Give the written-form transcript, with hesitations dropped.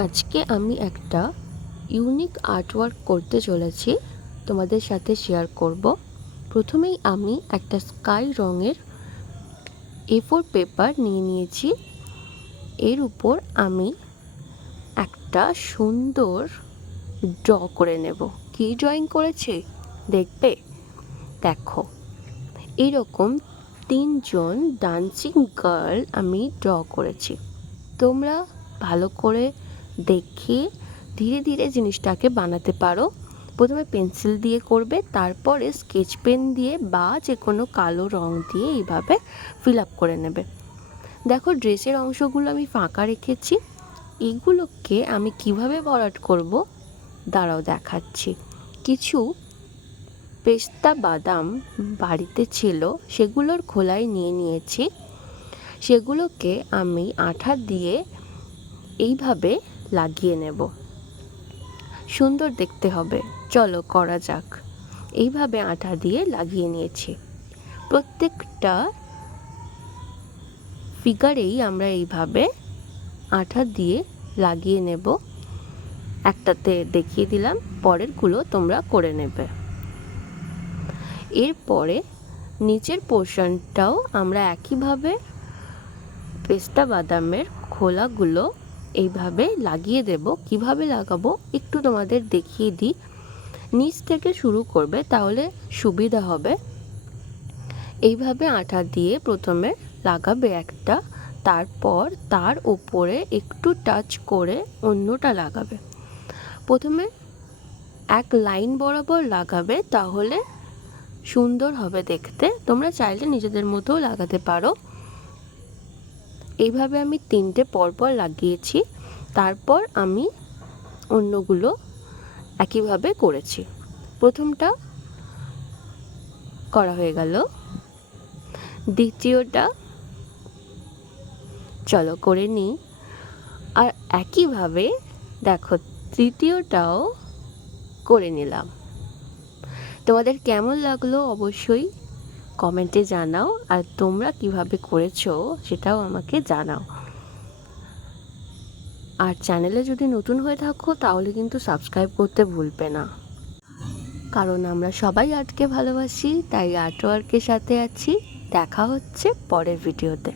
আজকে আমি একটা ইউনিক আর্টওয়ার্ক করতে চলেছি, তোমাদের সাথে শেয়ার করব। প্রথমেই আমি একটা স্কাই রঙের A4 পেপার নিয়ে নিয়েছি। এর উপর আমি একটা সুন্দর ড্র করে নেব। কী ড্রয়িং করেছি দেখবে? দেখো, এরকম 3জন ডান্সিং গার্ল আমি ড্র করেছি। তোমরা ভালো করে দেখে ধীরে ধীরে জিনিসটাকে বানাতে পারো। প্রথমে পেন্সিল দিয়ে করবে, তারপরে স্কেচ পেন দিয়ে বা যে কোনো কালো রং দিয়ে এইভাবে ফিল আপ করে নেবে। দেখো, ড্রেসের অংশগুলো আমি ফাঁকা রেখেছি। এগুলোকে আমি কিভাবে ভরাট করব দাঁড়াও দেখাচ্ছি। কিছু পেস্তা বাদাম বাড়িতে ছিল, সেগুলোর খোলাই নিয়ে নিয়েছি। সেগুলোকে আমি আঠা দিয়ে এইভাবে লাগিয়ে নেব। সুন্দর দেখতে হবে, চলো করা যাক। এইভাবে আঠা দিয়ে লাগিয়ে নিয়েছি। প্রত্যেকটা ফিগারেই আমরা এইভাবে আঠা দিয়ে লাগিয়ে নেব। একটাতে দেখিয়ে দিলাম, পরেরগুলো তোমরা করে নেবে। এরপরে নিচের পোর্শনটাও আমরা একইভাবে পেস্তা বাদামের খোলাগুলো এইভাবে লাগিয়ে দেব। কিভাবে লাগাবো একটু তোমাদের দেখিয়ে দিই। নিচ থেকে শুরু করবে, তাহলে সুবিধা হবে। এইভাবে আঠা দিয়ে প্রথমে লাগাবে একটা, তারপর তার উপরে একটু টাচ করে অন্যটা লাগাবে। প্রথমে এক লাইন বরাবর লাগাবে, তাহলে সুন্দর হবে দেখতে। তোমরা চাইলে নিজেদের মতো লাগাতে পারো। এইভাবে আমি 3টে পরপর লাগিয়েছি, তারপর আমি অন্যগুলো একইভাবে করেছি। প্রথমটা করা হয়ে গেল, দ্বিতীয়টা চলো করে নিই। আর একইভাবে দেখো, তৃতীয়টাও করে নিলাম। তোমাদের কেমন লাগলো অবশ্যই কমেন্টে জানাও, আর তোমরা কিভাবে করেছো সেটাও আমাকে জানাও। আর চ্যানেলে যদি নতুন হয়ে থাকো তাহলে কিন্তু সাবস্ক্রাইব করতে ভুলবে না, কারণ আমরা সবাই আর্টকে ভালোবাসি, তাই আর্টওয়ার্কের সাথে আছি। দেখা হচ্ছে পরের ভিডিওতে।